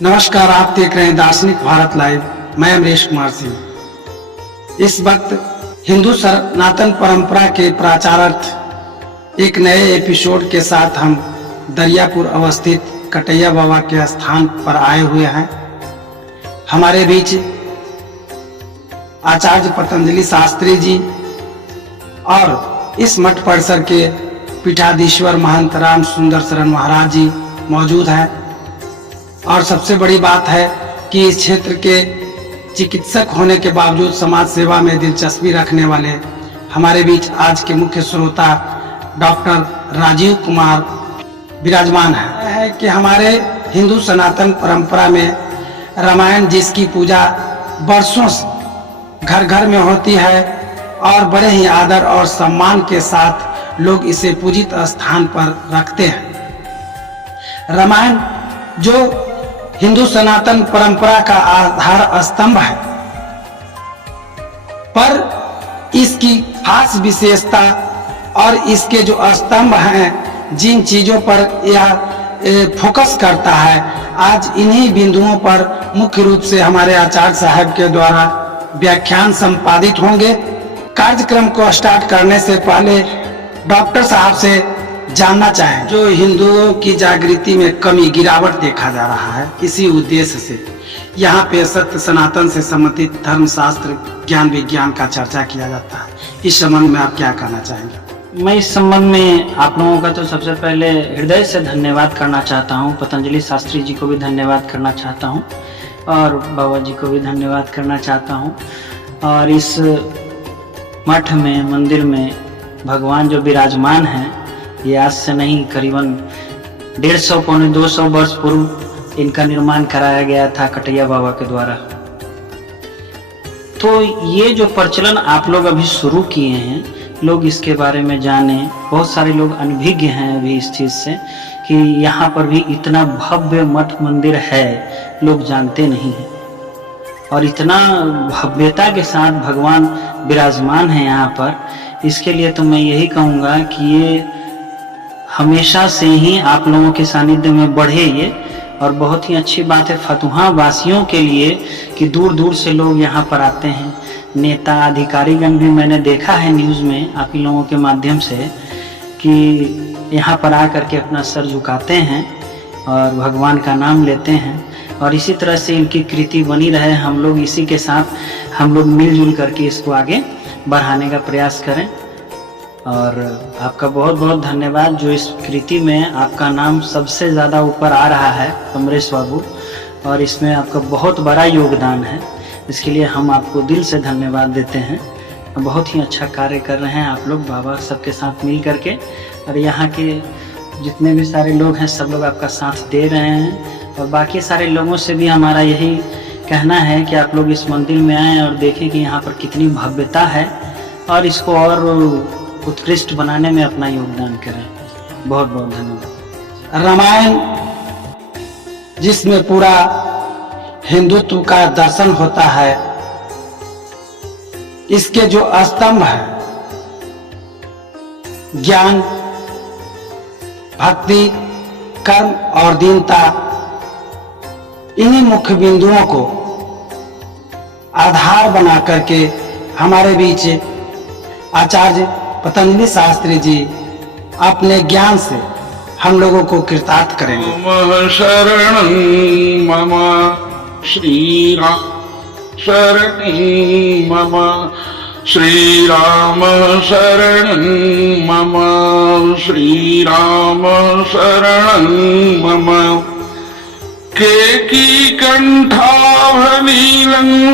नमस्कार, आप देख रहे हैं दार्शनिक भारत लाइव। मैं अमरीश कुमार सिंह। इस वक्त हिंदू सनातन परंपरा के प्रचारार्थ एक नए एपिसोड के साथ हम दरियापुर अवस्थित कटैया बाबा के स्थान पर आए हुए हैं। हमारे बीच आचार्य पतंजलि शास्त्री जी और इस मठ परिसर के पीठाधीश्वर महंत राम सुंदर शरण महाराज जी मौजूद हैं। और सबसे बड़ी बात है कि इस क्षेत्र के चिकित्सक होने के बावजूद समाज सेवा में दिलचस्पी रखने वाले हमारे बीच आज के मुख्य श्रोता डॉक्टर राजीव कुमार विराजमान है कि हमारे हिंदू सनातन परंपरा में रामायण जिसकी पूजा वर्षों से घर घर में होती है और बड़े ही आदर और सम्मान के साथ लोग इसे पूजित स्थान पर रखते हैं। रामायण जो हिंदू सनातन परंपरा का आधार स्तंभ है, पर इसकी खास विशेषता और इसके जो स्तंभ हैं, जिन चीजों पर यह फोकस करता है, आज इन्हीं बिंदुओं पर मुख्य रूप से हमारे आचार्य साहब के द्वारा व्याख्यान संपादित होंगे। कार्यक्रम को स्टार्ट करने से पहले डॉक्टर साहब से जानना चाहें, जो हिंदुओं की जागृति में कमी गिरावट देखा जा रहा है, इसी उद्देश्य से यहाँ पे सत्य सनातन से संबंधित धर्मशास्त्र ज्ञान विज्ञान का चर्चा किया जाता है। इस संबंध में आप क्या कहना चाहेंगे? मैं इस संबंध में आप लोगों का तो सबसे पहले हृदय से धन्यवाद करना चाहता हूँ। पतंजलि शास्त्री जी को भी धन्यवाद करना चाहता हूँ और बाबा जी को भी धन्यवाद करना चाहता हूँ। और इस मठ में, मंदिर में भगवान जो विराजमान हैं, ये आज से नहीं, करीबन 150 पौने 200 वर्ष पूर्व इनका निर्माण कराया गया था कटैया बाबा के द्वारा। तो ये जो प्रचलन आप लोग अभी शुरू किए हैं, लोग इसके बारे में जाने। बहुत सारे लोग अनभिज्ञ हैं अभी इस चीज़ से कि यहाँ पर भी इतना भव्य मठ मंदिर है, लोग जानते नहीं हैं। और इतना भव्यता के साथ भगवान विराजमान है यहाँ पर, इसके लिए तो मैं यही कहूँगा कि ये हमेशा से ही आप लोगों के सानिध्य में बढ़े ये। और बहुत ही अच्छी बात है फतुहा वासियों के लिए कि दूर दूर से लोग यहाँ पर आते हैं। नेता अधिकारीगण भी मैंने देखा है न्यूज़ में आप ही लोगों के माध्यम से कि यहाँ पर आकर के अपना सर झुकाते हैं और भगवान का नाम लेते हैं। और इसी तरह से इनकी कृति बनी रहे। हम लोग इसी के साथ हम लोग मिलजुल करके इसको आगे बढ़ाने का प्रयास करें। और आपका बहुत बहुत धन्यवाद जो इस कृति में आपका नाम सबसे ज़्यादा ऊपर आ रहा है, अमरीश बाबू, और इसमें आपका बहुत बड़ा योगदान है। इसके लिए हम आपको दिल से धन्यवाद देते हैं। बहुत ही अच्छा कार्य कर रहे हैं आप लोग बाबा सबके साथ मिल करके। और यहाँ के जितने भी सारे लोग हैं, सब लोग आपका साथ दे रहे हैं। और बाकी सारे लोगों से भी हमारा यही कहना है कि आप लोग इस मंदिर में आएँ और देखें कि यहाँ पर कितनी भव्यता है और इसको और उत्कृष्ट बनाने में अपना योगदान करें। बहुत बहुत धन्यवाद। रामायण जिसमें पूरा हिंदुत्व का दर्शन होता है, इसके जो स्तंभ है, ज्ञान, भक्ति, कर्म और दीनता, इन्हीं मुख्य बिंदुओं को आधार बना करके हमारे बीच आचार्य पतंजलि शास्त्री जी अपने ज्ञान से हम लोगों को कृतार्थ करेंगे। मम शरणं मम श्रीराम शरणं मम श्रीराम शरणं मम श्रीराम शरणं मम केकी कंठाभनीलं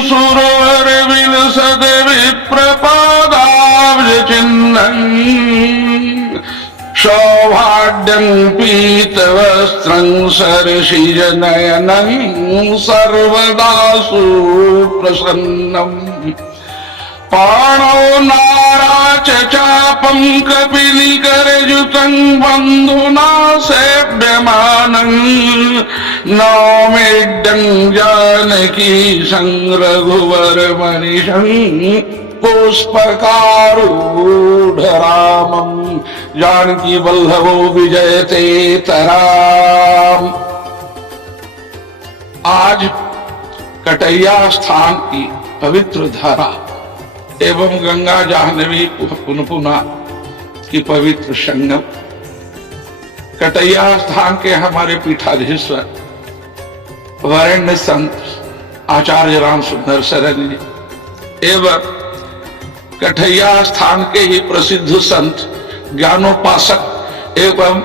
सुरवर विलसद विप्रपादाब्ज चिन्नं सौभाग्यं पीतवस्त्रं सरसिजनयनं सर्वदा सुप्रसन्नम् पाणौ नाराच चापं कपिलिकरयुतं बन्धुना सेव्यमानं नौमिड्डं जानकी संरघुवरमनिशं पुष्पकारूढरामं जानकी वल्लभो विजयते तराम। आज कटैया स्थान की पवित्र धारा एवं गंगा जाह्नवी पुनपुना की पवित्र संगम, कटैया स्थान के हमारे पीठाधीश्वर वरेण्य संत आचार्य राम सुंदर शरण जी एवं कटैया स्थान के ही प्रसिद्ध संत ज्ञानोपासक एवं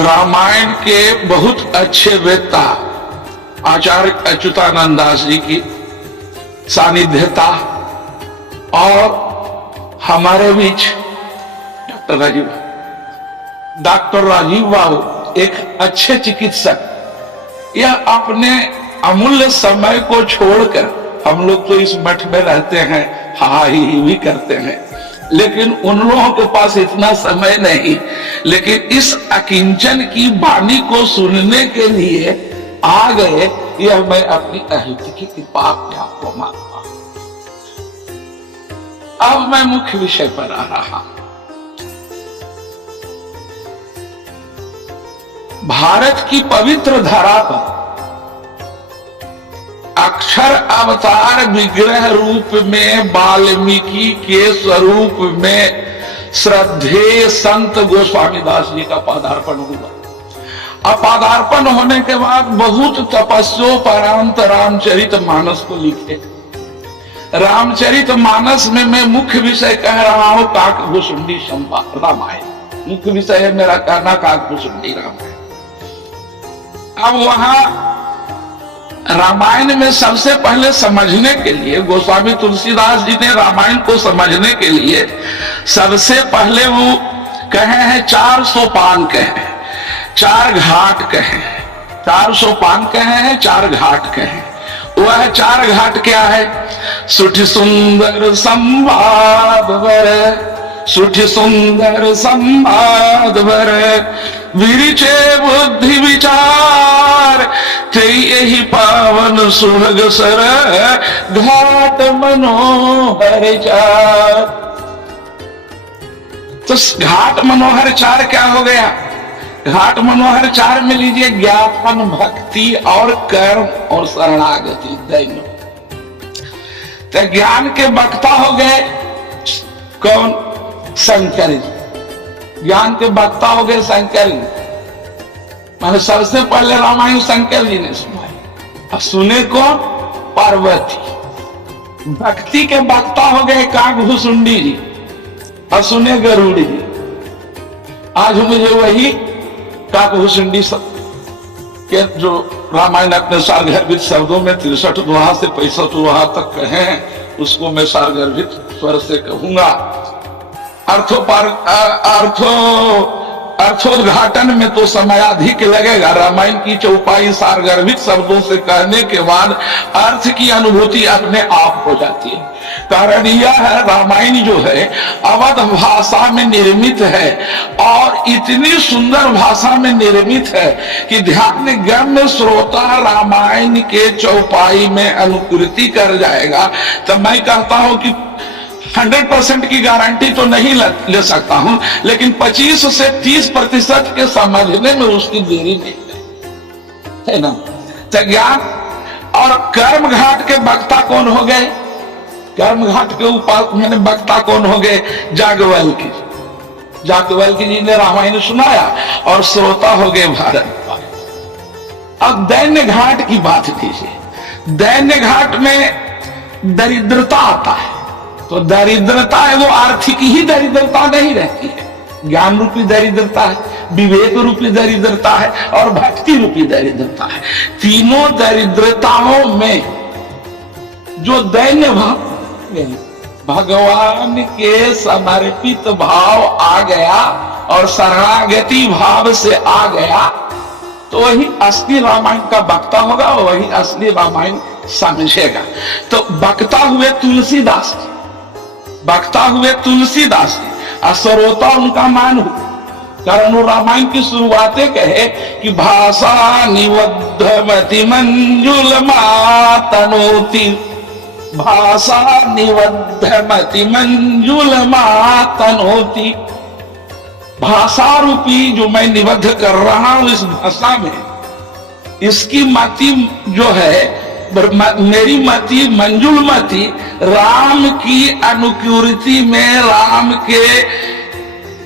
रामायण के बहुत अच्छे वेत्ता आचार्य अच्युतानंद दास जी की सानिध्यता और हमारे बीच डॉक्टर राजीव बाबू एक अच्छे चिकित्सक, यह अपने अमूल्य समय को छोड़कर, हम लोग तो इस मठ में रहते हैं, हा ही भी करते हैं, लेकिन उन लोगों के पास इतना समय नहीं, लेकिन इस अकिंचन की वाणी को सुनने के लिए आ गए। यह मैं अपनी अहित की कृपा में आपको मानता हूं। अब मैं मुख्य विषय पर आ रहा हूं। भारत की पवित्र धरा पर अक्षर अवतार विग्रह रूप में वाल्मीकि के स्वरूप में श्रद्धेय संत गोस्वामी दास जी का पदार्पण हुआ। अब पदार्पण होने के बाद बहुत तपस्योपरांत रामचरित मानस को लिखे। रामचरित मानस में मैं मुख्य विषय कह रहा हूं काकभूषुंडी संवाद रामायण। मुख्य विषय है मेरा कहना काकभूषुंडी रामायण। अब वहां रामायण में सबसे पहले समझने के लिए गोस्वामी तुलसीदास जी ने रामायण को समझने के लिए सबसे पहले वो कहे हैं 4 सोपान कहे, 4 घाट कहे, 4 सोपान कहे हैं, 4 घाट कहे। वह 4 घाट क्या है? सुठ सुंदर संवाद वर, सुठ सुंदर संवाद वर, विरिचे बुद्धि विचार, ते यही पावन सुभग सर, घाट मनोहर 4। तो घाट मनोहर 4 क्या हो गया? घाट मनोहर 4 में लीजिए ज्ञापन, भक्ति और कर्म और शरणागति दैन्य। तो ज्ञान के वक्ता हो गए कौन? शंकर जी। ज्ञान के वक्ता हो गए शंकर जी। मैंने सबसे पहले रामायण शंकर जी ने सुनाई। अब सुने कौन? पार्वती। भक्ति के वक्ता हो गए काकभूषुंडी जी और सुने गरुड़ जी। आज मुझे वही काकभूषुंडी के जो रामायण अपने सारगर्भित शब्दों में 63 दोहा से 65 दोहा तक कहे हैं, उसको मैं सारगर्भित स्वर से कहूंगा। अर्थोद्घाटन में तो समय अधिक लगेगा। रामायण की चौपाई सारगर्भित शब्दों से कहने के बाद अर्थ की अनुभूति अपने आप हो जाती है। कारण यह है, रामायण जो है अवध भाषा में निर्मित है और इतनी सुंदर भाषा में निर्मित है कि ध्यान गम्य श्रोता रामायण के चौपाई में अनुकृति कर जाएगा। तो मैं कहता हूं कि 100% की गारंटी तो नहीं ले सकता हूं, लेकिन 25 से 30% के समझने में उसकी देरी नहीं है ना। तो ज्ञान और कर्म घाट के वक्ता कौन हो गए? कर्म घाट के ऊपर मैंने वक्ता कौन हो गए? जागवल्की। जागवल्की जी ने रामायण सुनाया और श्रोता हो गए भारत। अब दैन्य घाट की बात कीजिए। दैन्य घाट में दरिद्रता आता है। तो दरिद्रता है वो आर्थिक ही दरिद्रता नहीं रहती है, ज्ञान रूपी दरिद्रता है, विवेक रूपी दरिद्रता है और भक्ति रूपी दरिद्रता है। तीनों दरिद्रताओं में जो दैन्य भाव, भगवान के समर्पित भाव आ गया और शरणागति भाव से आ गया, तो वही असली रामायण का वक्ता होगा, वही असली रामायण समझेगा। तो वक्ता हुए तुलसीदास जी, वक्ता हुए तुलसीदास जी, श्रोता उनका मान हो। कारण वो रामायण की शुरुआतें कहे कि भाषा निवद्धमति मंजुल मातनोति, भाषा निवद्धमति मंजुल मातनोति। भाषा रूपी जो मैं निबद्ध कर रहा हूं, इस भाषा में इसकी मति जो है, मेरी मति मंजुल मति राम की अनुकृति में, राम के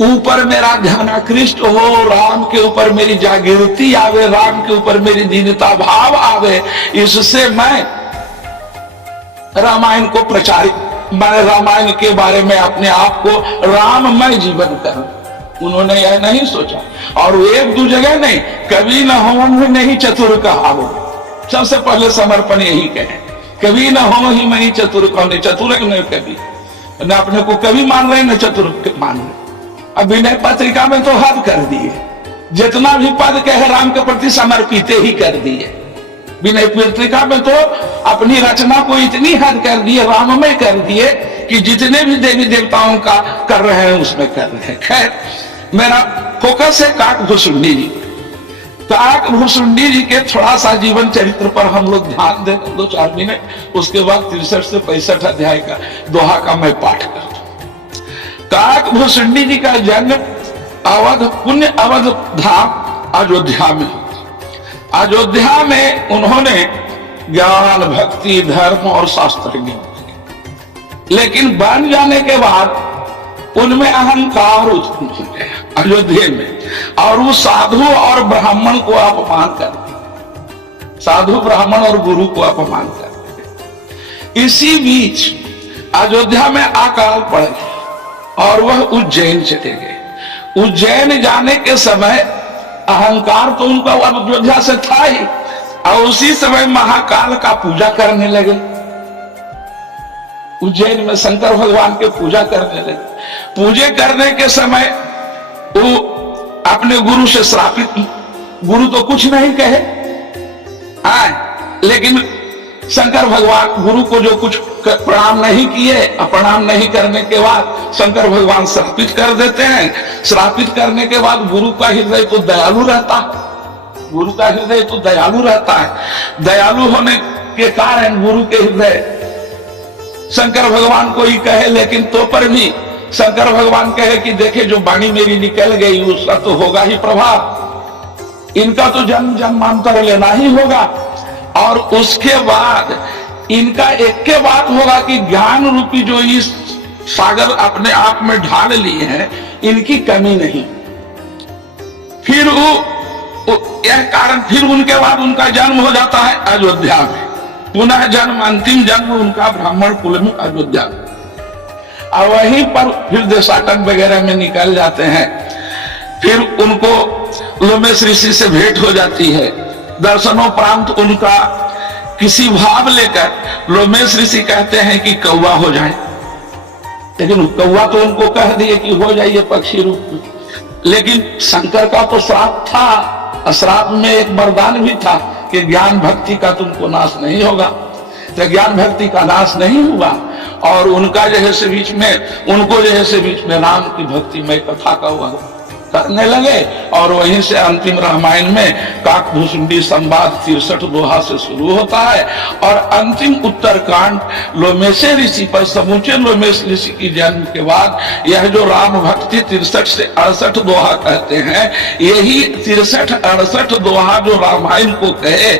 ऊपर मेरा ध्यान आकृष्ट हो, राम के ऊपर मेरी जागृति आवे, राम के ऊपर मेरी दीनता भाव आवे, इससे मैं रामायण को प्रचारित, मैं रामायण के बारे में अपने आप को राममय जीवन करूं। उन्होंने यह नहीं सोचा, और वो एक दो जगह नहीं, कभी न हो नहीं चतुर कहावो, सबसे पहले समर्पण यही कहे, कभी न हो ही मैं चतुर कौन, चतुर नहीं कभी, न अपने को कभी मान रहे न चतुर मान रहे। अब विनय पत्रिका में तो हद कर दिए, जितना भी पद कहे राम के प्रति समर्पित ही कर दिए। विनय पत्रिका में तो अपनी रचना को इतनी हद कर दिए, राममय कर दिए, कि जितने भी देवी देवताओं का कर रहे हैं उसमें कर रहे हैं। खैर, मेरा फोकस है काकभूषुंडी जी। काकभूषुंडी जी के थोड़ा सा जीवन चरित्र पर हम लोग ध्यान दें 2-4 मिनट, उसके बाद 63 से 65 अध्याय का दोहा का मैं पाठ करता हूं। काकभूषुंडी जी का जन्म अवध, पुण्य अवध धाम अयोध्या में। अयोध्या में उन्होंने ज्ञान, भक्ति, धर्म और शास्त्र ज्ञान, लेकिन बन जाने के बाद उनमें अहंकार उत्पन्न हो गया अयोध्या में, और वो साधु और ब्राह्मण को अपमान करते, साधु ब्राह्मण और गुरु को अपमान करते। इसी बीच अयोध्या में अकाल पड़ गया और वह उज्जैन चले गए। उज्जैन जाने के समय अहंकार तो उनका अयोध्या से था ही, और उसी समय महाकाल का पूजा करने लगे। उज्जैन में शंकर भगवान के पूजा करने लगे। पूजे करने के समय वो अपने गुरु से श्रापित, गुरु तो कुछ नहीं कहे, लेकिन शंकर भगवान गुरु को जो कुछ प्रणाम नहीं किए, प्रणाम नहीं करने के बाद शंकर भगवान श्रापित कर देते हैं। श्रापित करने के बाद गुरु का हृदय तो दयालु रहता है, गुरु का हृदय तो दयालु रहता है। दयालु होने के कारण गुरु के हृदय शंकर भगवान को ही कहे, लेकिन तो पर भी शंकर भगवान कहे कि देखे जो वाणी मेरी निकल गई उसका तो होगा ही प्रभाव, इनका तो जन्म जन्मांतर लेना ही होगा, और उसके बाद इनका एक के बाद होगा कि ज्ञान रूपी जो इस सागर अपने आप में ढाल लिए हैं, इनकी कमी नहीं। फिर वो यह कारण, फिर उनके बाद उनका जन्म हो जाता है अयोध्या में, पुनः जन्म, अंतिम जन्म उनका ब्राह्मण कुल में अयोध्या में, और वहीं पर फिर देशाटन वगैरह में निकल जाते हैं। फिर उनको लोमेश ऋषि से भेंट हो जाती है। दर्शनोपरांत उनका किसी भाव लेकर लोमेश ऋषि कहते हैं कि कौवा हो जाए, लेकिन कौवा तो उनको कह दिए कि हो जाइए पक्षी रूप में, लेकिन शंकर का तो श्राप था, श्राप में एक वरदान भी था कि ज्ञान भक्ति का तुमको नाश नहीं होगा। तो ज्ञान भक्ति का नाश नहीं हुआ, और उनका जैसे बीच में, उनको जैसे बीच में राम की भक्ति में कथा का हुआ करने लगे, और वहीं से अंतिम रामायण में काकभूषुंडी संवाद 63 दोहा से शुरू होता है, और अंतिम उत्तरकांड लोमेश ऋषि पर, समूचे लोमेश ऋषि की जन्म के बाद यह जो राम भक्ति 63 से 68 दोहा कहते हैं, यही 63-68 दोहा जो रामायण को कहे,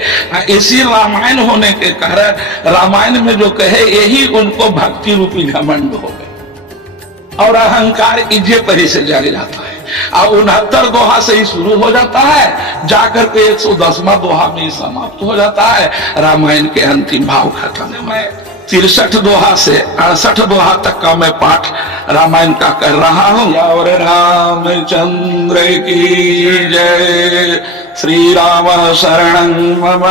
इसी रामायण होने के कारण रामायण में जो कहे यही उनको भक्ति रूपी घमंड हो गए, और अहंकार इज्जे पर ही से जारी जाता है। और 69 दोहा से ही शुरू हो जाता है, जाकर के 110वां दोहा में ही समाप्त हो जाता है। रामायण के अंतिम भाव खत्म। मैं 63 दोहा से 68 दोहा तक का मैं पाठ रामायण का कर रहा हूँ। और रामचंद्र की जय। श्री राम शरणं मम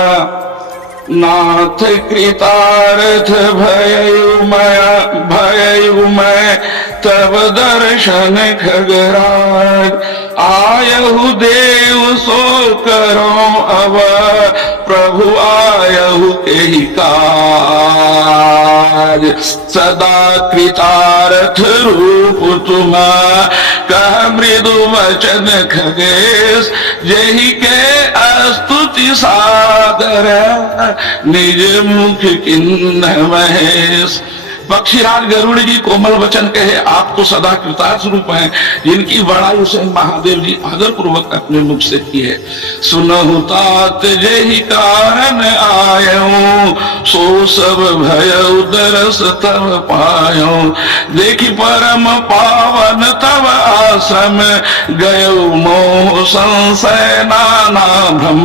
नाथ कृतार्थ भयउ मैं तब दर्शन खगराज आयहु देव सो करो अब प्रभु आयहु के काज सदा कृतार्थ रूप तुम कह मृदु वचन खगेश जही के स्तुति सादर निज मुख किन्न महेश पक्षीराज गरुड़ जी कोमल वचन कहे, आप तो सदा कृतार्थ रूप हैं, जिनकी बड़ाई से महादेव जी आदर पूर्वक अपने मुख से की है। सुनहु तात जेहि कारण आयो, सो सब भय दरस तब पायो, देखि परम पावन तब आश्रम, गयो मोह संशय नाना भ्रम।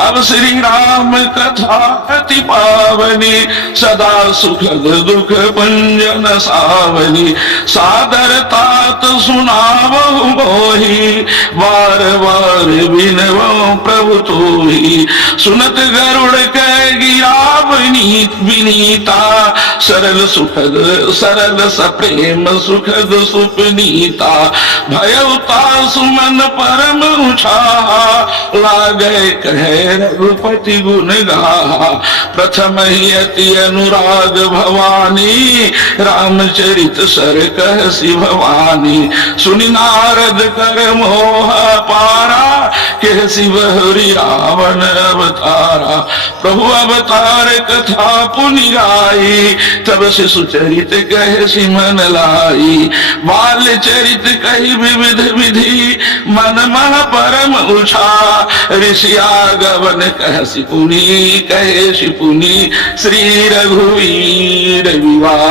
अब श्री राम कथा अति पावनी, सदा सुखद दुख पुंजन सावनी, सादर तात सुनावहु मोहि, बार बार बिनवो प्रभु तोहि। सुनत गरुड़ कह गिरा विनीता, सरल सुखद सरल सप्रेम सुखद सुपनीता, भयउता सुमन परम उछाहा, लागे कहे रघुपति गुण गाहा। प्रथम ही अति अनुराग भवानी, रामचरित सर कहसी भवानी। सुनि नारद कर मोह पारा, कहसी बहरी रावण अवतारा। प्रभु अवतार कथा पुनि गाई, तब से सुचरित कहसी मन लाई। बाल चरित कही विविध विधि, मन मह परम उछा। ऋषियागवन कहसी पुनि कहेसी पुनि, श्री रघुवीर विवाह।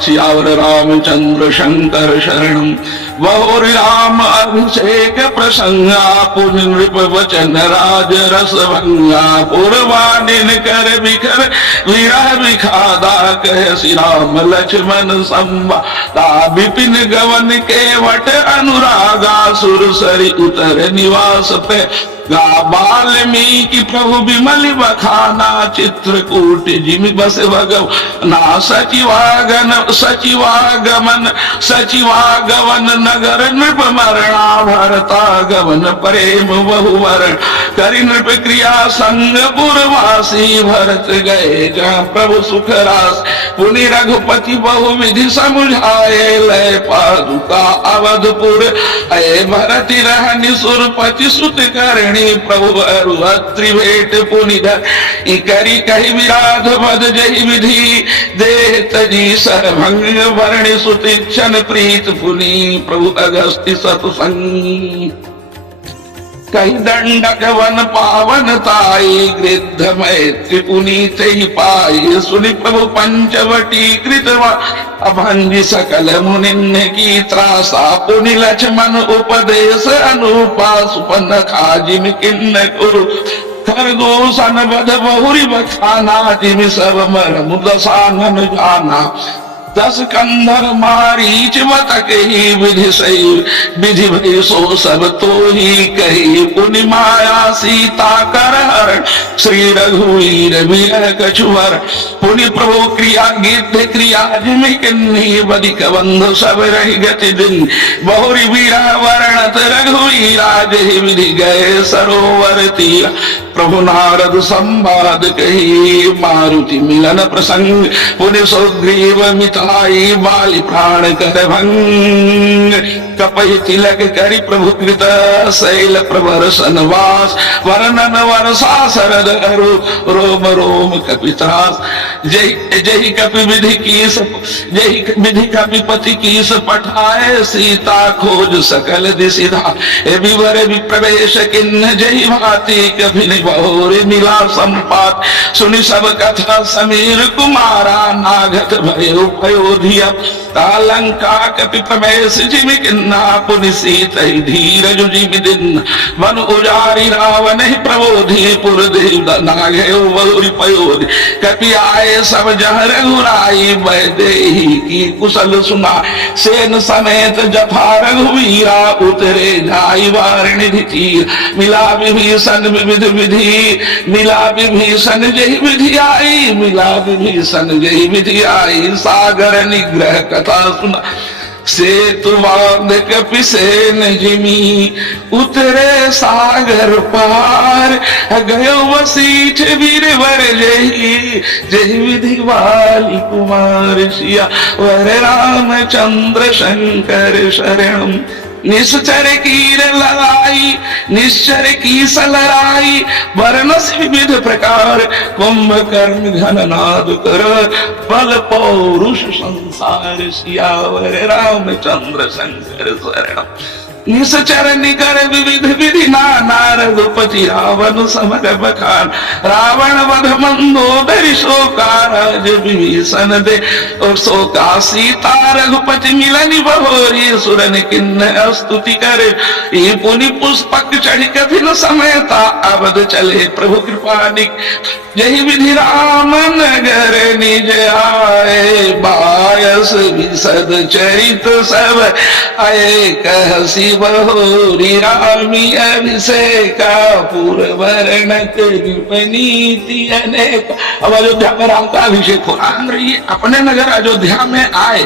सियावर रामचंद्र शंकर शरणम, वहुर राम अभिषेक प्रसंगा। पुनि नृप वचन राज रस भंगा, पूर्वानिन कर बिखर विरह विखादा। कहसी राम लक्ष्मण संवादा, विपिन गवन केवट अनुरागा। सुर सरि उतर निवास पे गा, वाल्मीकि प्रभु विमल बखाना। चित्रकूट जिमि बस भगव ना, सचिवागन सचिवागमन सचिवागवन नगर नृप मरणा। भरता गवन प्रेम बहुवरण, करि नृप क्रिया संग पुरवासी। भरत गए जहाँ प्रभु सुख रास, पुनि रघुपति बहु विधि समुझाए। लय पादुका अवधपुर, अय भरत रहनि सुरपति सुत करणी। प्रभु अरुअत्रि भेट पुनिधर, इकरी कहि विराध बद जहि विधि। देह तजी सरभंग वर्णि सुतीक्षण प्रीत पुनि। प्रभु अगस्त्य सतसंग, कही दंडक वन पावन ताई। गृद्ध मैत्री पुनीत ही पाई, सुनि प्रभु पंचवटी कृतवा। अभंजि सकल मुनिन की त्रासा, पुनि लक्ष्मण उपदेश अनुपा। सुपन खाजिम किन्न कुरु, खरगोशन बध बहुरी बखाना। जिमि सब मरमु दसानन जाना, दस कंधर मारीच बतक ही। विधि सही विधि भई सो सब तो ही कही। पुनि माया सीता कर हरण, श्री रघुवीर विरह कछुवर। पुनि प्रभु क्रिया गिद्ध क्रिया जिमि किन्ही। बदिक बंधु सब रहि गति दिन, बहुरी विरह वर्णत रघुवीरा। जहि विधि गए सरोवर तीरा, प्रभु नारद संवाद कही। मारुति मिलन प्रसंग, पुनि सुग्रीव मिताई। बाली प्राण कर भंग, कपहि तिलक करि प्रभु कृत। शैल प्रवर सनवास, वर्णन वर्षा शरद अरु। रोम रोम कपित्रास, जहि कपि विधि कीस, जहि विधि कपिपति कीस पठाए। सीता खोज सकल दिसिधा, विवर विप्रवेश किन्न जहि भाति। कभी बहुरी मिला संपात, सुनि सब कथा समीर कुमारा। नागत भयो पयोधिया, तालंका कपि प्रवेश जिमि किन्ना। पुनि सीत धीरज जिमि दिन, वन उजारि रावण ही प्रबोधि। पुर देव नागयो बहुरी पयोधि, कपि आए सब जह रघुराई। वैदेही की कुशल सुना, सेन समेत जथा रघुवीरा। उतरे जाई वारिणि तीर, मिला विभीषण विविध विधि। मिला विभीषण जहि विधि आई, मिला विभीषण जहि विधि आई। सागर निग्रह कथा सुना, सेतु बांध कपि सेन जिमी। उतरे सागर पार, गयो वशिष्ठ वीरवर जहि। जहि विधि वाली कुमार सिया, वर रामचंद्र शंकर शरणम। निश्चर कीर लगाई निश्चर की सलराई वर्णस विविध प्रकार कुंभकर्ण घननाद कर बल पौरुष संसार सियावर रामचंद्र शंकर शरण निश्चर निकर विविध विधि नाना रघुपति रावण समर बखान रावण वध मंदोदरी शोकाराज विभीषण दे और शोका सीता रघुपति मिलन बहोरी सुरन किन्न स्तुति करे ये पुनि पुष्पक चढ़ कठिन समेता अवध चले प्रभु कृपानिक यही विधि राम नगर निज आए बायस विशद चरित सब आए कहसी बहोरी रामी अभिषेका पूर्व वर्णक नीति अनेक। अब अयोध्या में राम का अभिषेक हो रहा है। ये अपने नगर अयोध्या में आए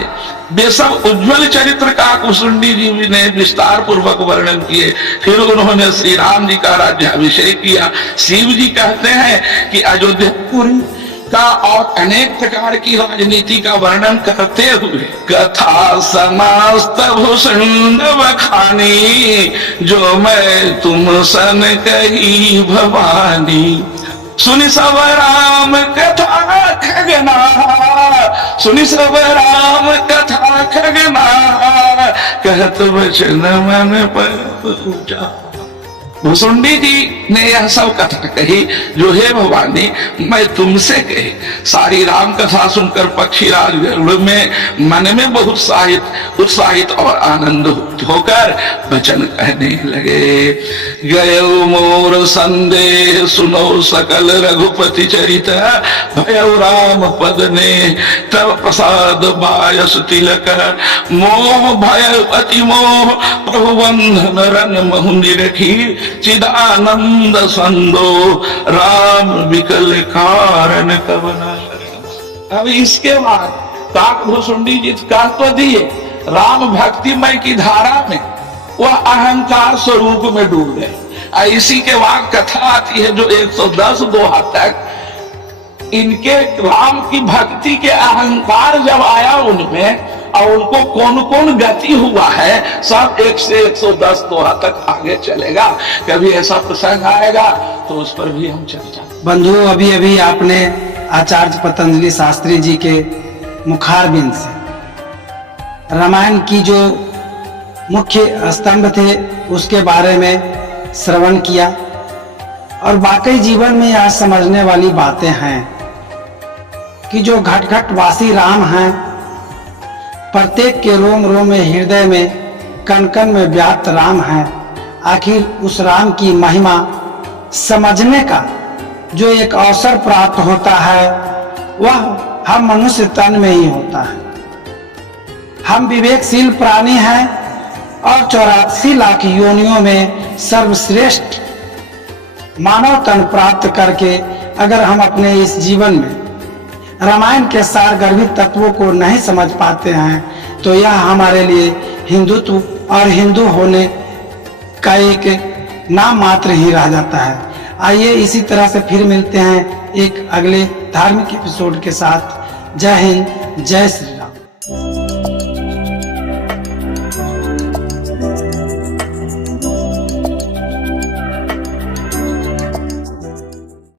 बेसब उज्जवल चरित्र का कुसुंडी जी ने विस्तार पूर्वक वर्णन किए। फिर उन्होंने श्री राम जी का राज्याभिषेक किया। शिव जी कहते हैं कि अयोध्यापुरी का और अनेक प्रकार की राजनीति का वर्णन करते हुए कथा समास्त भूषण बखानी जो मैं तुम सन कही भवानी सुनि सब राम कथा खगना सुनि सब राम कथा खगना कहत वचन मन पर पूजा। भुसुंडी जी ने यह सब कथा कही जो हे भवानी मैं तुमसे कही। सारी राम कथा सुनकर पक्षीराज गरुड़ में मन में बहुत उत्साहित और आनंद होकर वचन कहने लगे। गयो मोर संदेह सुनो सकल रघुपति चरित भयउ राम पद ने तब प्रसाद बायस तिलक मोह भय अति मोह प्रभु बंधन रन मुहुनि रखी चिदानंद संदो राम विकल कारण कवना। अब इसके बाद काकभूषुंडी जी कह तो दिए राम भक्तिमय की धारा में वह अहंकार स्वरूप में डूब गए। इसी के बाद कथा आती है जो 110 दोहा तक इनके राम की भक्ति के अहंकार जब आया उनमें और उनको कौन कौन गति हुआ है सब 1 से 110 दोहा तक आगे चलेगा। कभी ऐसा प्रसंग आएगा तो उस पर भी हम चर्चा। बंधु अभी अभी आपने आचार्य पतंजलि शास्त्री जी के मुखारबिंद से रामायण की जो मुख्य स्तंभ थे उसके बारे में श्रवण किया और वाकई जीवन में आज समझने वाली बातें हैं कि जो घट घट वासी राम हैं, प्रत्येक के रोम रोम में हृदय में कण कण में व्याप्त राम हैं। आखिर उस राम की महिमा समझने का जो एक अवसर प्राप्त होता है वह हम मनुष्य तन में ही होता है। हम विवेकशील प्राणी हैं और 84 लाख योनियों में सर्वश्रेष्ठ मानव तन प्राप्त करके अगर हम अपने इस जीवन में रामायण के सार गर्भित तत्वों को नहीं समझ पाते हैं तो यह हमारे लिए हिंदुत्व और हिंदू होने का एक नाम मात्र ही रह जाता है। आइए इसी तरह से फिर मिलते हैं एक अगले धार्मिक एपिसोड के साथ। जय हिंद, जय श्री राम।